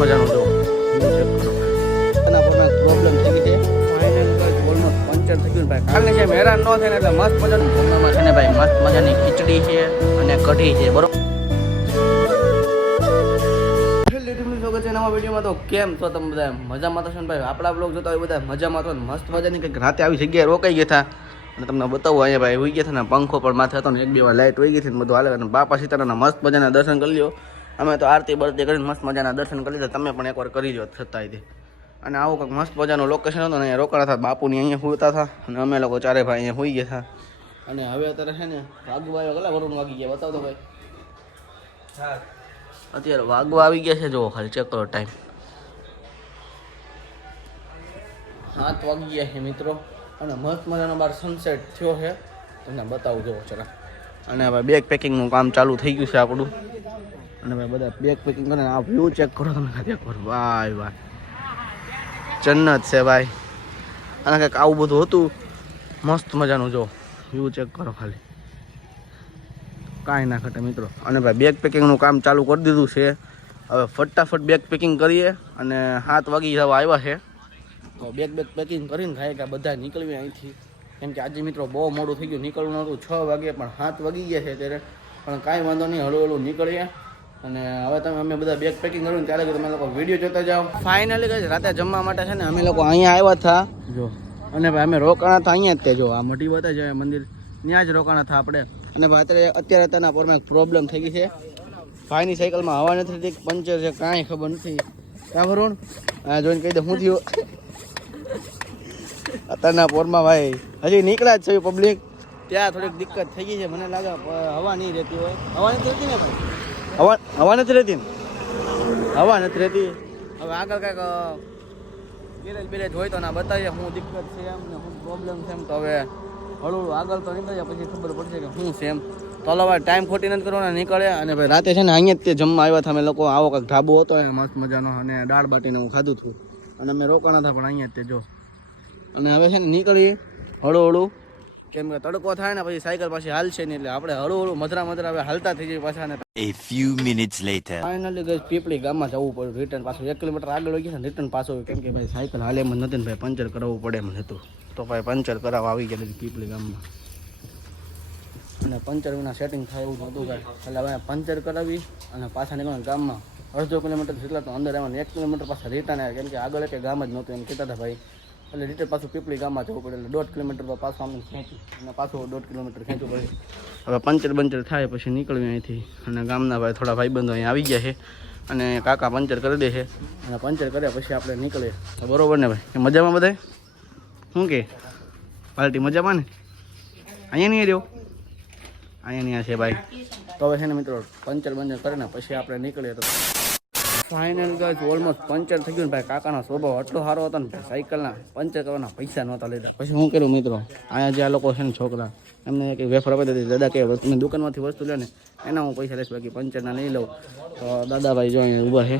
મજાનું જો એના પર પ્રોબ્લેમ થઈ ગઈ છે ફાઇનલ ઓલમોસ્ટ પંચર થઈ ગયું ભાઈ. કાલની જેમ હેરાન ન થાય ને એટલે મસ્ત મજાનું જમવામાં છે ને ભાઈ, મસ્ત મજાની ખીચડી છે અને કઢી છે બરોબર. સ્વાગત છે નવા વિડીયોમાં. તો કેમ છો તમે બધા? મજામાં તો છો ને ભાઈ? આપણા બ્લોગ જોતા હોય બધા મજામાં તો મસ્ત મજાની કંઈક રાતે આવી જગ્યાએ રોકાઈ ગયા હતા અને તમને બતાવું અહીંયા ભાઈ હોઈ ગયા હતા ને પંખો પણ માથે હતો ને એક બે વાર લાઇટ હોઈ ગઈ હતી ને બધું હાલે અને બાપા સીતારામના મસ્ત મજાના દર્શન કરી લ્યો. અમે તો આરતી બરતી કરીને મસ્ત મજાના દર્શન કરી લીધા. તમે પણ એકવાર કરી લો છતાંય. અને આવું કંઈક મસ્ત મજાનું લોકેશન હતું ને અહીંયા રોકાણા હતા. બાપુની અહીંયા સુતા હતા અને અમે લોકો ચારે ભાઈ અહીંયા સુઈ ગયા હતા. અને હવે અત્યારે છે ને વાગવા કેટલા વરુણ વાગી ગયા બતાવો તો ભાઈ. હા અત્યારે વાગવા આવી ગયા છે. જો ખાલી ચેક કરો ટાઈમ, 7 વાગી ગયા છે મિત્રો. અને મસ્ત મજાનો બહાર સનસેટ થયો છે, તમને બતાવું જોવો જરા. અને હવે બેગ પેકિંગનું કામ ચાલુ થઈ ગયું છે આપણું. અને ભાઈ બધા બેગ પેકિંગ કરે આ વ્યૂ ચેક કરો તમે ખાલી એકવાર. ભાઈ ભાઈ જન્નત છે ભાઈ. અને કંઈક આવું બધું હતું મસ્ત મજાનું. જો વ્યૂ ચેક કરો ખાલી, કાંઈ ના ઘટે મિત્રો. અને ભાઈ બેગ પેકિંગનું કામ ચાલુ કરી દીધું છે. હવે ફટાફટ બેગ પેકિંગ કરીએ અને 7 વાગી જવા આવ્યા છે. તો બેગ પેકિંગ કરીને ખાય કે બધા નીકળવી અહીંથી, કેમ કે આજે મિત્રો બહુ મોડું થઈ ગયું. નીકળવું નહોતું 6 વાગે પણ 7 વાગી ગયા છે અત્યારે. પણ કાંઈ વાંધો નહીં, હળવું હળવું નીકળીએ. અને હવે અમે બધા બેગ પેકિંગ કર્યું ત્યારે તમે લોકો વિડીયો જોતા જાઓ. ફાઇનલી કહે રાતે જમવા માટે છે ને અમે લોકો અહીંયા આવ્યા હતા જો. અને ભાઈ અમે રોકાણા હતા અહીંયા જ તે જો આ મઢી બતા જાય મંદિર ત્યાં જ રોકાણા હતા આપણે. અને ભાઈ અત્યારે તેના પર પ્રોબ્લેમ થઈ ગઈ છે. ભાઈની સાયકલમાં હવા નથી થતી, પંચર છે, કાંઈ ખબર નથી. ક્યાં ભરું હા જોઈને કહી દે શું થયું. અત્યારના પોરમાં ભાઈ હજી નીકળ્યા જ છે પબ્લિક. ત્યાં થોડીક દિક્કત થઈ ગઈ છે. મને લાગે હવા નહીં રહેતી હોય. હવા નથી રહેતી ને ભાઈ? હવા નથી રહેતી ને? હવા નથી રહેતી. હવે આગળ કાંઈક ગેરેજ બેરેજ હોય તો ના બતાવીએ શું દિક્કત છે એમ ને શું પ્રોબ્લેમ છે એમ. તો હવે હળવું આગળ તો નીકળ્યા પછી ખબર પડશે કે શું છે એમ. તો હવે ટાઈમ ખોટી નથી કરવાના, નીકળે. અને ભાઈ રાતે છે ને અહીંયા જ તે જમવા આવ્યા હતા અમે લોકો. આવો કંઈક ઢાબો હતો અહીંયા મસ્ત મજાનો અને દાળ બાટીને હું ખાધું હતું. અને અમે રોકાણા હતા પણ અહીંયા જ તે જો. અને હવે છે ને નીકળીએ હળવું હળવું, કેમ કે તડકો થાય ને પછી સાયકલ પાછી હાલશે નહીં. એટલે આપણે હળવું હળવું મધરા હવે હાલતા થઈ જાય પાછા. A few minutes later. Finally ગઈ પીપળી ગામમાં જવું પડ્યું. રિટર્ન પાછું 1 કિલોમીટર આગળ હોય ગયા ને રિટર્ન પાછું, કેમ કે ભાઈ સાયકલ હાલે એમ નથી ને ભાઈ, પંચર કરાવવું પડે એમ હતું. તો ભાઈ પંચર કરાવવા આવી ગયા પીપળી ગામમાં. અને પંચર વિના સેટિંગ થાય એવું નહોતું કાંઈ. એટલે હવે પંચર કરાવી અને પાછા નીકળવાનું ગામમાં. 1/2 કિલોમીટર જેટલા તો અંદર આવવાનું, 1 કિલોમીટર પાછા રિટર્ન આવ્યા, કેમ કે આગળ એક ગામ જ નહોતું એમ કહેતા હતા ભાઈ. એટલે રિટર્ન પાછું પીપળી ગામમાં જવું પડે. એટલે 1.5 કિલોમીટર પર પાછું અમને ખેંચ્યું અને પાછું 1.5 કિલોમીટર ખેંચવું પડે. હવે પંચર થાય પછી નીકળ્યું અહીંથી. અને ગામના ભાઈ થોડા ભાઈબંધો અહીંયા આવી ગયા છે અને કાકા પંચર કરી દે છે. અને પંચર કર્યા પછી આપણે નીકળીએ. બરોબર ને ભાઈ? મજામાં બધા? શું કે પાર્ટી મજામાં ને? અહીંયા નહીં રહ્યો, અહીંયા છે ભાઈ. તો હવે છે ને મિત્રો પંચર કરીને પછી આપણે નીકળીએ. તો ફાઇનલ ગાઈસ ઓલમોસ્ટ પંચર થઈ ગયું ને ભાઈ. કાકાનો સ્વભાવ એટલો સારો હતો ને ભાઈ, સાયકલના પંચર કરવાના પૈસા નહોતા લીધા. પછી શું કર્યું મિત્રો, અહીંયા જે આ લોકો છે ને છોકરા, એમને કંઈ વેફર આપી દીધી. દાદા કે તમે દુકાનમાંથી વસ્તુ લે ને એના હું પૈસા લઈશ, બાકી પંચરના નહીં લઉં. તો દાદાભાઈ જો અહીંયા ઊભા છે.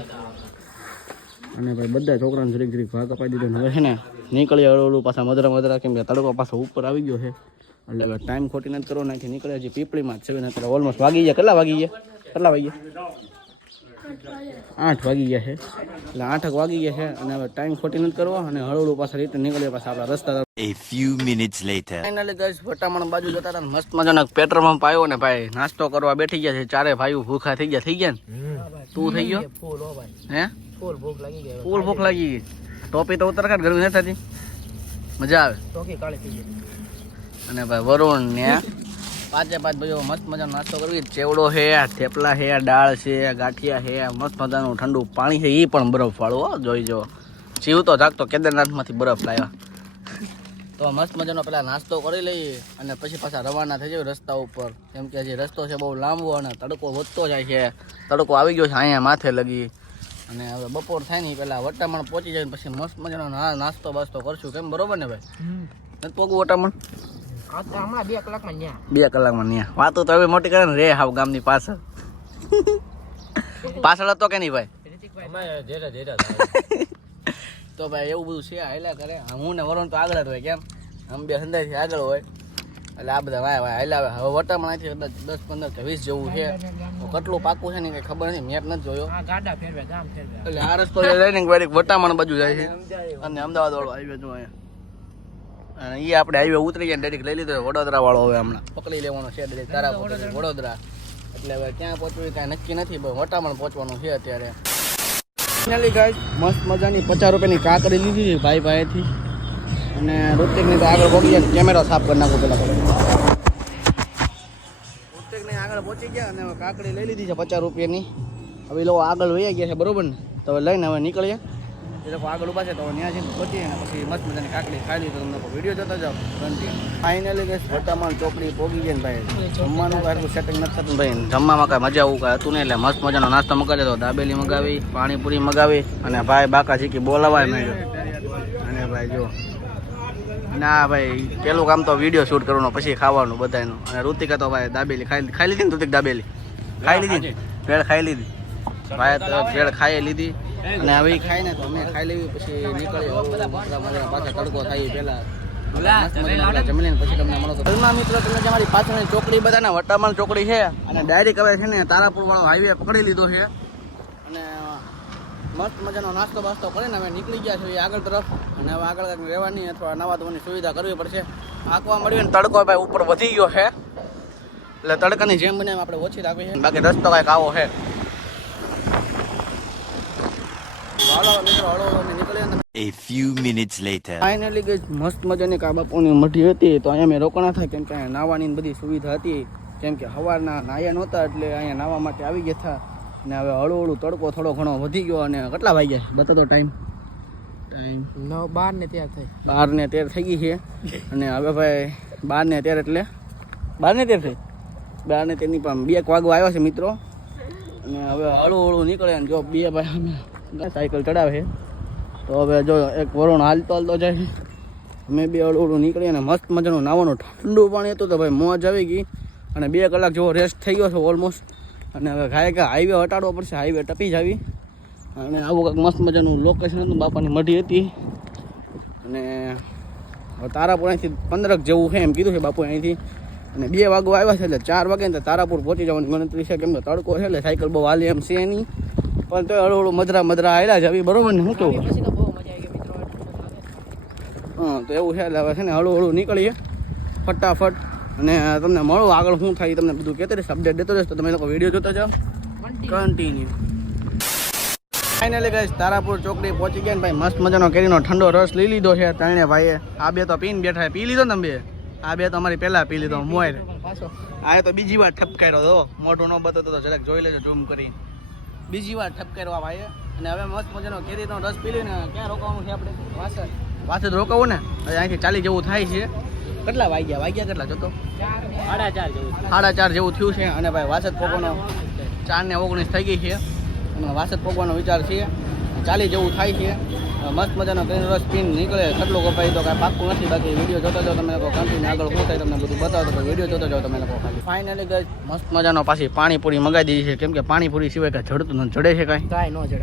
અને ભાઈ બધા છોકરાને જરીક ભાગ અપાઈ દીધો. હવે છે ને નીકળીએ હળવું પાછા મધરા, કેમ કે તડકો પાછો ઉપર આવી ગયો છે. એટલે હવે ટાઈમ ખોટી નથી કરવો, નાખી નીકળે. હજી પીપળીમાં જ છે ને અત્યારે ઓલમોસ્ટ વાગી ગયા. કેટલા વાગી ગયા? 8 વાગી ગયા છે. એટલે 8 વાગી ગયા છે. અને હવે ટાઈમ ખોટી નથી કરવો અને હળવું પાછા રિટર્ન નીકળીએ પાછા આપણા રસ્તા. A few minutes later. Finally guys Vataman બાજુ જતા હતા, મસ્ત મજાનો પેટ્રોલ પંપ આવ્યો ને ભાઈ નાસ્તો કરવા બેઠી ગયા છે. ચારે ભાઈઓ ભૂખા થઈ ગયા ને? તું થઈ ગયો? હે ફૂલ ભૂખ લાગી ગઈ. ટોપી તો ઉતર કાઢ, ગરમી નથી થતી, મજા આવે. અને ભાઈ વરુણ ને 5 ભાઈઓ મસ્ત મજાનો નાસ્તો કરવી. ચેવડો છે, થેપલા છે, દાળ છે, ગાંઠિયા છે, મસ્ત મજાનું ઠંડુ પાણી છે, એ પણ બરફ વાળું જોઈ જો. જીવ તો જાગતો કેદારનાથમાંથી બરફ લાવ્યા. તો મસ્ત મજાનો પેલા નાસ્તો કરી લઈએ અને પછી પાછા રવાના થઈ જાય રસ્તા ઉપર, કેમ કે જે રસ્તો છે બહુ લાંબો અને તડકો વધતો જાય છે. તડકો આવી ગયો છે અહીંયા માથે લગી. અને હવે બપોર થાય ને પેલા વટામણ પહોંચી જાય પછી મસ્ત મજાનો નાસ્તો બાસ્તો કરશું. કેમ બરોબર ને ભાઈ? નથી પોગું વટામણ? 2 કલાકમાં ન્યા. વાતો તો હવે મોટી કરે ને રે હાવ ગામની પાછળ. પાછળ હતો કે નહીં ભાઈ? તો ભાઈ એવું બધું છે હાલ્યા કરે. હું ને વરુણ તો આગળ જ હોય, કેમ આમ બે હંદાઈથી આગળ હોય. એટલે આ બધા વાય વાય હાલ્યા આવે. હવે વટામણ અહીંથી કદાચ 10, 15 કે 20 જેવું છે. તો કેટલું પાકું છે ને કંઈ ખબર નથી, મેપ નથી જોયો. એટલે આ રસ્તો લઈને વટામણ બાજુ જાય છે અને અમદાવાદ વાળો હાઈવે જો અહીંયા. અને એ આપણે હાઈવે ઉતરી ગયા ડાયરેક્ટ લઈ લીધો વડોદરા વાળો. હવે હમણાં પકડી લેવાનો છે ડાયરેક્ટ તારાપુર વડોદરા. એટલે હવે ક્યાં પહોંચવું કાંઈ નક્કી નથી, વટામણ પહોંચવાનું છે અત્યારે. ફાઇનલી ગાઈસ મસ્ત મજાની 50 રૂપિયાની કાકડી લીધી છે ભાઈ પાસેથી. અને ઋતિકની તો આગળ પહોંચી ગયા, કેમેરા સાફ કરી નાખો પેલા. ઋતિકની આગળ પહોંચી ગયા અને કાકડી લઈ લીધી છે 50 રૂપિયાની. હવે એ લોકો આગળ વહી ગયા છે બરોબર ને, તો હવે લઈને હવે નીકળીએ. એ લોકો આગળ ઊભા છે તો ત્યાં જઈને પહોંચીએ ને પછી મસ્ત મજાની કાકડી ખાઈ લીધી. તમને વિડીયો જોતા જાઓ કન્ટિન્યુ. ફાઇનલી ગઈ વટામણ ચોકડી પહોંચી ગયા ને ભાઈ. જમવાનું કાંઈ સેટિંગ નથી થતું ભાઈ, જમવામાં કાંઈ મજા આવું કાંઈ હતું નહીં. એટલે મસ્ત મજાનો નાસ્તો મગાવી તો દાબેલી મગાવી, પાણીપુરી મગાવી અને ભાઈ બાકા ચીકી બોલાવાય મેં. અને ભાઈ જો ના ભાઈ પેલું કામ તો વિડીયો શૂટ કરવાનું પછી ખાવાનું બધાનું. અને ઋતિકા તો ભાઈ દાબેલી ખાઈ લીધી ને. ઋતિક દાબેલી ખાઈ લીધી, ભેળ ખાઈ લીધી ભાઈ, તો ભેળ ખાઈ લીધી. અને હવે ખાઈને તો અમે ખાઈ લેવી પછી નીકળીએ પાછા તડકો થાય પહેલા જમીને પછી તમને મળો. તો મિત્રો તમે જે મારી પાછળની ચોકડી બધાને વટામણ ચોકડી છે અને ડાયરેક્ટ હવે છે ને તારાપુર વાળો હાઈવે પકડી લીધો છે. અને મસ્ત મજાનો નાસ્તો બાસ્તો કરીને અમે નીકળી ગયા છીએ આગળ તરફ. અને હવે આગળ કંઈક રહેવાની અથવા નવા ધોવાની સુવિધા કરવી પડશે. આંકવા મળ્યું ને તડકો ભાઈ ઉપર વધી ગયો છે, એટલે તડકાની જેમ બને આપણે ઓછી રાખવી છે. બાકી રસ્તો કાંઈક આવો છે. A few minutes later. Finally ગઈ મસ્ત મજાની કાબાપુની મઢી હતી તો અહીંયા મેં રોકાણા થાય કેમ કે અહીંયા નાવાની બધી સુવિધા હતી. કેમ કે સવારના નાયા નહોતા એટલે અહીંયા નાવા માટે આવી ગયા હતા. અને હવે હળવું તડકો થોડો ઘણો વધી ગયો. અને કેટલા વાગ્યા બતાતો ટાઈમ 12 ને 13 થઈ ગઈ છે. અને હવે ભાઈ 12 ને 13 એટલે 12 ને 13 થઈ 12 ને 13 ની પણ 2 વાગવા આવ્યા છે મિત્રો. અને હવે હળવું નીકળે અને જો બે ભાઈ અમે સાયકલ ચડાવે છે. તો હવે જો એક વરુણ હાલતો જાય. અમે બે હળવું નીકળીએ અને મસ્ત મજાનું નાવાનું ઠંડુ પાણી હતું તો ભાઈ મોજ આવી ગઈ. અને 2 કલાક જેવો રેસ્ટ થઈ ગયો છે ઓલમોસ્ટ. અને હવે ઘાય હાઈવે હટાડવો પડશે, હાઈવે ટપી જ આવી. અને આવું કંઈક મસ્ત મજાનું લોકેશન હતું, બાપાની મઢી હતી. અને તારાપુર અહીંથી 15 જેવું છે એમ કીધું છે બાપુ અહીંથી. અને 2 વાગવા આવ્યા છે એટલે 4 વાગે ને તારાપુર પહોંચી જવાની ગણતરી છે. કેમ કે તડકો છે એટલે સાયકલ બહુ હાલી એમ છે નહીં, પણ તો હળવું મધરા આવેલા જ આવી બરોબર ને. શું કેવું? હા તો એવું છે. એટલે હવે છે ને હળવું નીકળીએ ફટાફટ. અને તમને મળો આગળ શું થાય તમને બધું કહેતો રહીશ, અપડેટ દેતો રહીશ. તો તમે લોકો વિડીયો જોતા જાઓ કન્ટિન્યુ. ફાઇનલી ગઈ તારાપુર ચોકડી પહોંચી ગયા ને ભાઈ. મસ્ત મજાનો કેરીનો ઠંડો રસ લઈ લીધો છે ત્રણે ભાઈએ. આ 2 તો પીને બેઠા, પી લીધો ને તમે? આ 2 તો અમારી પહેલા પી લીધો મોર. આ તો બીજી વાર ઠપકાર્યો તો, મોઢું ન બતાતો તો જરાક જોઈ લેજો ઝૂમ કરી. બીજી વાર ઠપકાર્યો આ ભાઈએ. અને હવે મસ્ત મજાનો કેરીનો રસ પી લઈને ક્યાં રોકાવાનું છે આપણે? વાસદ રોકાવું ને. હવે અહીંથી 40 જેવું થાય છે. કેટલા વાગ્યા કેટલા જોતો? 4:30 જેવું થયું છે. અને ભાઈ વાસદ પોગવાનો 4:19 થઈ ગઈ છે. અને વાસદ પોગવાનો વિચાર છે, 40 જેવું થાય છે. મસ્ત મજાનો કેરીનો રસ પીને નીકળે. કેટલું કપાય તો કાંઈ પાક્કું નથી. બાકી વિડીયો જોતા જાઓ તમે લોકો કન્ટિન્યુ. આગળ શું થાય તમને બધું બતાવતો તો વિડીયો જોતા જાઓ તમે લોકો ખાલી. ફાઇનલી ગઈ મસ્ત મજાનો પાછી પાણીપુરી મંગાવી દીધી છે. કેમ કે પાણીપુરી સિવાય કાંઈ જડતું નથી. જડે છે કાંઈ?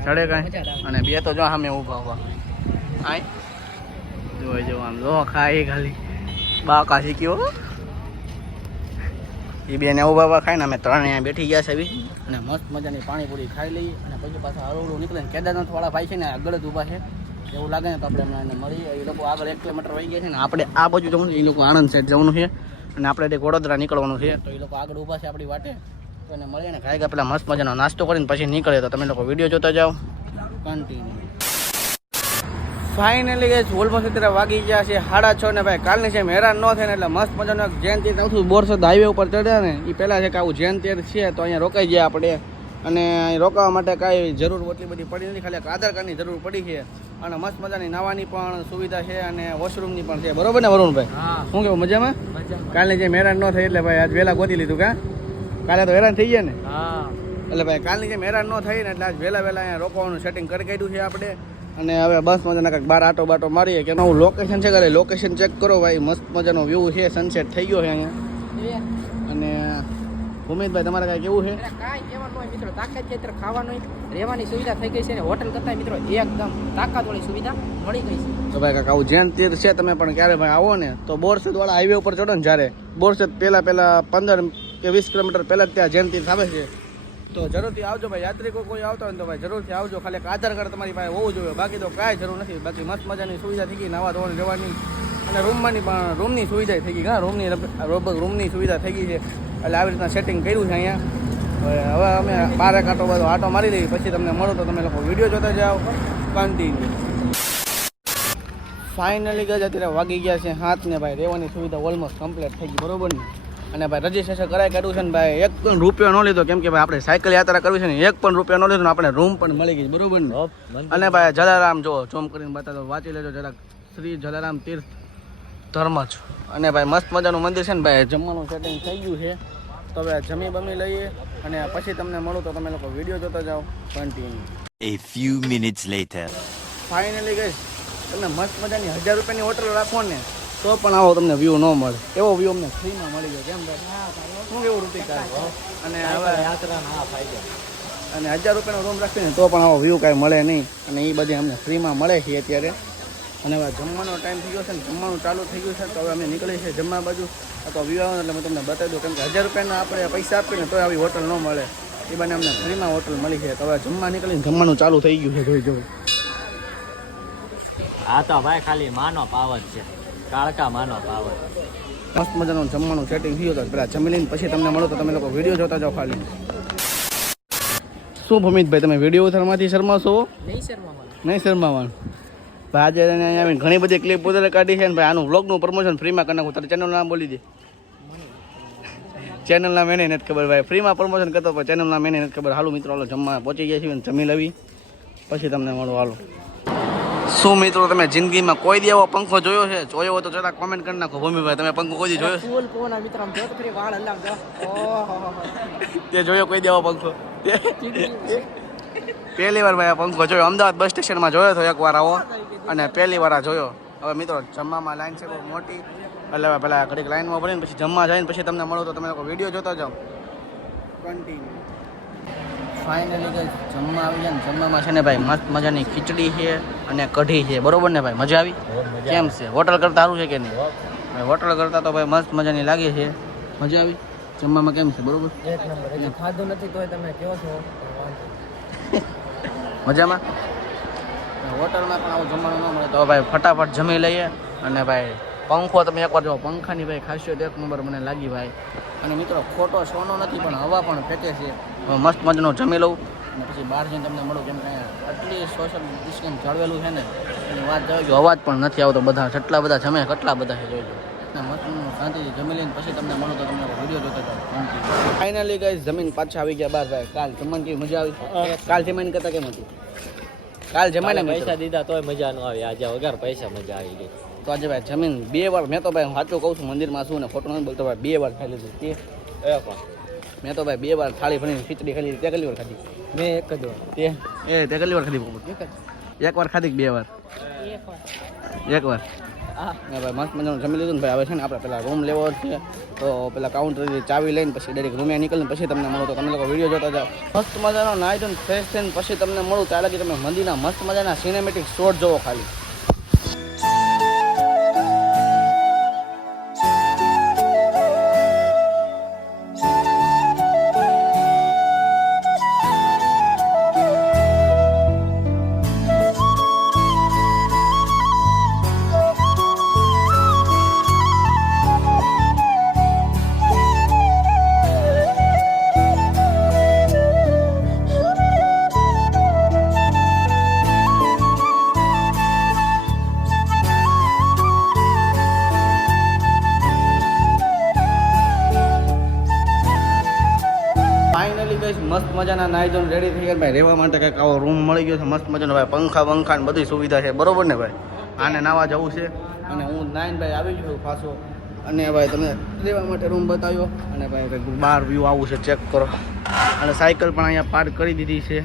જડે કાંઈ? અને 2 તો જો સામે ઊભા આય જોઈ જવું આમ જો ખાઈ ખાલી બાકા શીખ્યો. એ 2 ને ઊભા ખાઈને અમે 3 અહીંયા બેઠી ગયા છે એવી. અને મસ્ત મજાની પાણીપુરી ખાઈ લઈએ અને પછી પાછા હળવું નીકળે. કેદારનાથ વાળા ભાઈ છે ને આગળ જ ઊભા છે. એવું લાગે ને તો આપણે એમને મળીએ. એ લોકો આગળ 1 કિલોમીટર વહી ગયા છે ને આપણે આ બાજુ જવાનું છે. એ લોકો આણંદ સાઈડ જવાનું છે અને આપણે તે વડોદરા નીકળવાનું છે. તો એ લોકો આગળ ઊભા છે આપણી વાટે. તો એને મળીએ ને ખાઈ ગયા પેલા મસ્ત મજાનો નાસ્તો કરીને પછી નીકળે. તો તમે લોકો વિડીયો જોતા જાઓ કન્ટિન્યુ. ફાઇનલી ગઈ ઓલમોસ્ટ અત્યારે વાગી ગયા છે 6:30 ને ભાઈ. કાલની જેમ હેરાન ન થાય ને એટલે મસ્ત મજાનો એક જૈન તીર્થ આવતું બોરસદ હાઈવે ઉપર ચડ્યા ને એ પહેલાં છે કે આવું જૈન તીર્થ છે તો અહીંયા રોકાઈ ગયા આપણે. અને અહીં રોકાવા માટે કાંઈ જરૂર એટલી બધી પડી નથી, ખાલી આધાર કાર્ડની જરૂર પડી છે. અને મસ્ત મજાની નાવાની પણ સુવિધા છે અને વોશરૂમની પણ છે. બરોબર ને વરુણભાઈ? શું કેવું મજામાં? કાલની જેમ હેરાન ન થાય એટલે ભાઈ આજ વહેલા ગોતી લીધું. કાં કાલે તો હેરાન થઈ ગયા ને? એટલે ભાઈ કાલની જેમ હેરાન ન થાય ને એટલે આજ વહેલા અહીંયા રોકવાનું સેટિંગ કરી કાઢ્યું છે આપણે. અને હવે બસ મજાના કાંઈક 12 આટો બાટો મારીએ. કે નવું લોકેશન છે કરે લોકેશન ચેક કરો ભાઈ. મસ્ત મજાનો વ્યૂ છે, સનસેટ થઈ ગયો છે અહીંયા. અને ભૂમિતભાઈ તમારે કાંઈ કેવું છે? કાંઈ કહેવાનું હોય મિત્રો, તાકાત છે અત્યારે ખાવાનું હોય, રહેવાની સુવિધા થઈ ગઈ છે ને હોટલ કરતાં મિત્રો એકદમ તાકાતવાળી સુવિધા મળી ગઈ છે. તો ભાઈ કાકા આવું જૈન તીર્થ છે, તમે પણ ક્યારે ભાઈ આવો ને તો બોરસદ વાળા હાઈવે ઉપર ચડો ને જ્યારે બોરસદ પહેલા 15 કે 20 કિલોમીટર પહેલાં જ ત્યાં જૈન તીર્થ આવે છે. તો જરૂરથી આવજો ભાઈ, યાત્રિકો કોઈ આવતા હોય ને તો ભાઈ જરૂરથી આવજો. ખાલી એક આધાર કાર્ડ તમારી પાસે હોવું જોઈએ, બાકી તો કાંઈ જરૂર નથી. બાકી મસ્ત મજાની સુવિધા થઈ ગઈ, નાવા ધોવાની રહેવાની અને રૂમની સુવિધા થઈ ગઈ. હા, રૂમની સુવિધા થઈ ગઈ છે. એટલે આવી રીતના સેટિંગ કર્યું છે અહીંયા. હવે અમે બારે કાંટો બધો આટો મારી લઈએ, પછી તમને મળો તો તમે લોકો વિડીયો જોતા જાઓ કન્ટિન્યુ. ફાઇનલી ગઈ અત્યારે વાગી ગયા છે 7 ને ભાઈ રહેવાની સુવિધા ઓલમોસ્ટ કમ્પ્લીટ થઈ ગઈ, બરોબર ને? અને ભાઈ રજીસ્ટ્રેશન કરાય કર્યું છે ને ભાઈ 1 પણ રૂપિયો ન લીધો, કેમ કે ભાઈ આપણે સાયકલ યાત્રા કરવી છે ને 1 પણ રૂપિયો ન લીધો ને આપણે રૂમ પણ મળી ગઈ, બરોબર ને? અને ભાઈ જલારામ જો ઝૂમ કરીને બતાવો, વાંચી લેજો જરાક, શ્રી જલારામ તીર્થ ધર્મજ. અને ભાઈ મસ્ત મજાનું મંદિર છે ને ભાઈ, જમવાનું સેટિંગ થઈ ગયું છે. તો હવે જમી બમી લઈએ અને પછી તમને મળું તો તમે લોકો વિડીયો જોતા જાઓ continue. A few minutes later. Finally ગઈ તમને મસ્ત મજાની 1000 રૂપિયાની હોટલ રાખો ને તો પણ આવો તમને વ્યૂ ન મળે, એવો વ્યૂ અમને ફ્રીમાં મળી ગયો. કેમ ભાઈ શું કેવું ઋતિક? અને હવે યાત્રાના ફાયદા અને 1000 રૂપિયાનો રૂમ રાખીને તો પણ આવો વ્યૂ કાંઈ મળે નહીં, અને એ બધી અમને ફ્રીમાં મળે છે અત્યારે. અને હવે જમવાનો ટાઈમ થઈ ગયો છે ને જમવાનું ચાલુ થઈ ગયું છે, તો હવે અમે નીકળી છે જમવા બાજુ. તો વ્યૂ આવે એટલે મેં તમને બતાવી દઉં, કેમ કે 1000 રૂપિયાના આપણે પૈસા આપીને તો આવી હોટલ ન મળે, એ બાને અમને ફ્રીમાં હોટલ મળી છે. તો હવે જમવા નીકળીને જમવાનું ચાલુ થઈ ગયું છે, જોઈ. હા તો ભાઈ ખાલી માનો પાવર છે, કાળકા માનો પાવર. મસ્ત મજાનું જમવાનું સેટિંગ થયું હતું. પેલા જમી લઈને પછી તમને મળો તો તમે લોકો વિડીયો જોતા જાઓ ખાલી. શું ભૂમિતભાઈ તમે વિડીયો ઉતારવામાંથી શરમાશો? નહીં શર્માવાનું. નહીં શરમાવાનું. ભાઈ આજે અહીંયા આવીને ઘણી બધી ક્લિપ પોતાને કાઢી છે ને ભાઈ આનું વ્લોગનું પ્રમોશન ફ્રીમાં કરી નાખું. તારે ચેનલનું નામ બોલી દે. ચેનલ નામ એને નથી ખબર ભાઈ, ફ્રીમાં પ્રમોશન કરતો પણ ચેનલ નામ એને નથી ખબર. હાલો મિત્રો, હાલો જમવા પહોંચી ગયા છીએ, જમી લેવી પછી તમને મળો. હાલો. શું મિત્રો તમે જિંદગીમાં કોઈ દી આવો પંખો જોયો છે? જોયો હોય તો જરા કોમેન્ટ કરી નાખો. ભૂમિભાઈ તમે પંખો કોઈ દી જોયો છે? ફૂલ પવન મિત્ર, આમ જો તો ફરી વાળ હલાવ જો. ઓહો તે જોયો કોઈ દી આવો પંખો? પહેલી વાર ભાઈ આ પંખો જોયો, અમદાવાદ બસ સ્ટેશનમાં જોયો હતો એકવાર આવો, અને પહેલી વાર આ જોયો. હવે મિત્રો જમવામાં લાઈન છે બહુ મોટી, એટલે હવે પહેલાં ઘડીક લાઈનમાં ભરીને પછી જમવા જઈને પછી તમને મળો તો તમે લોકો વિડીયો જોતા જાઓ કન્ટિન્યુ. ફાઇનલી ગઈ જમવા આવી જાય ને, જમવામાં છે ને ભાઈ મસ્ત મજાની ખીચડી છે અને કઢી છે, બરોબર ને ભાઈ? મજા આવી? કેમ છે? હોટલ કરતાં સારું છે કે નહીં? ભાઈ હોટલ કરતાં તો ભાઈ મસ્ત મજાની લાગે છે. મજા આવી જમવામાં? કેમ છે? બરોબર, એક નંબર. હજી ખાધું નથી તોય તમે કહો છો મજામાં? હોટલમાં પણ આવું જમવાનું ન મળે તો ભાઈ ફટાફટ જમી લઈએ. અને ભાઈ પંખો તમે એકવાર જો, પંખાની ભાઈ ખાસિયત એક નંબર મને લાગી ભાઈ. અને મિત્રો ખોટો સોનો નથી પણ હવા પણ ફેંકે છે. હવે મસ્ત મજાનો જમી લઉં અને પછી બહાર જઈને તમને મળું, કેમ કે આટલી સોશિયલ ડિસ્ટન્સ જાળવેલું છે ને એની વાત જોઈજો. અવાજ પણ નથી આવતો, બધા જેટલા બધા જમે કેટલા બધા છે જોઈજો. એટલે મસ્ત શાંતિથી જમી લઈને પછી તમને મળું તો તમને વિડીયો જોતા જાઓ. ફાઇનલી ગાઈસ જમીન પાછા આવી ગયા બહાર ભાઈ. કાલ જમવાની કેવી મજા આવી? કાલ જમીન કરતા કેમ હતી? કાલ જમાને પૈસા દીધા તોય મજા ન આવી, આજે વગર પૈસા મજા આવી ગઈ. તો આજે ભાઈ જમીન 2 વાર, મેં તો ભાઈ સાચું કહું છું મંદિરમાં છું ને ખોટું નથી બોલતો ભાઈ, 2 વાર ખાઈ લીધું. તે મેં તો ભાઈ 2 વાર થાળી ભરીને ખીચડી ખાઈ લીધી. તે કેટલી વાર ખાધી? મેં એક જ વાર. તે કેટલી વાર ખાધી? એક વાર ખાધી કે 2 વાર? એક વાર. હા ભાઈ મસ્ત મજાનું જમી લીધું ને ભાઈ. હવે છે ને આપણે પેલા રૂમ લેવો છે, તો પેલા કાઉન્ટરથી ચાવી લઈને પછી ડાયરેક્ટ રૂમે નીકળીને પછી તમને મળો તો તમે લોકો વિડીયો જોતા જાઓ. મસ્ત મજાનો નાઈ ધોઈને ફ્રેશ થઈને પછી તમને મળું ત્યાં લગી તમે મંદિરના મસ્ત મજાના સિનેમેટિક શોટ જોવો ખાલી. મસ્ત મજાના નાઈ ધોઈને રેડી થઈ ગયા ભાઈ. રહેવા માટે કંઈક આવો રૂમ મળી ગયો છે મસ્ત મજાનો ભાઈ. પંખા બંખા ને બધી સુવિધા છે, બરોબર ને ભાઈ? આને નાવા જવું છે અને હું નાઈને ભાઈ આવી ગયો પાછો. અને ભાઈ તમને રહેવા માટે રૂમ બતાવ્યો. અને ભાઈ કંઈક બહાર વ્યૂ આવું છે, ચેક કરો. અને સાયકલ પણ અહીંયા પાર્ક કરી દીધી છે.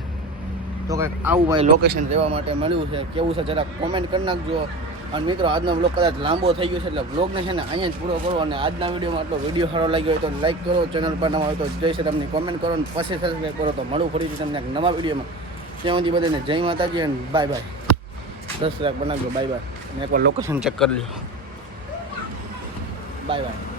તો કંઈક આવું ભાઈ લોકેશન રહેવા માટે મળ્યું છે. કેવું છે જરાક કોમેન્ટ કરી નાખજો. અને મિત્રો આજનો બ્લોગ કદાચ લાંબો થઈ ગયો છે એટલે બ્લોગને છે ને અહીંયા જ પૂરો કરો. અને આજના વિડીયોમાં આટલો વિડીયો સારો લાગ્યો હોય તો લાઈક કરો, ચેનલ પર નવા હોય તો જય શ્રી રામની કોમેન્ટ કરો અને પછી સબસ્ક્રાઈબ કરો. તો મળું ફરીથી તમને એક નવા વિડીયોમાં. ત્યાં સુધી બધાને જય માતાજી અને બાય બાય. 10 લાખ બનાવજો. Bye bye. અને એકવાર લોકેશન ચેક કરી લો. Bye bye.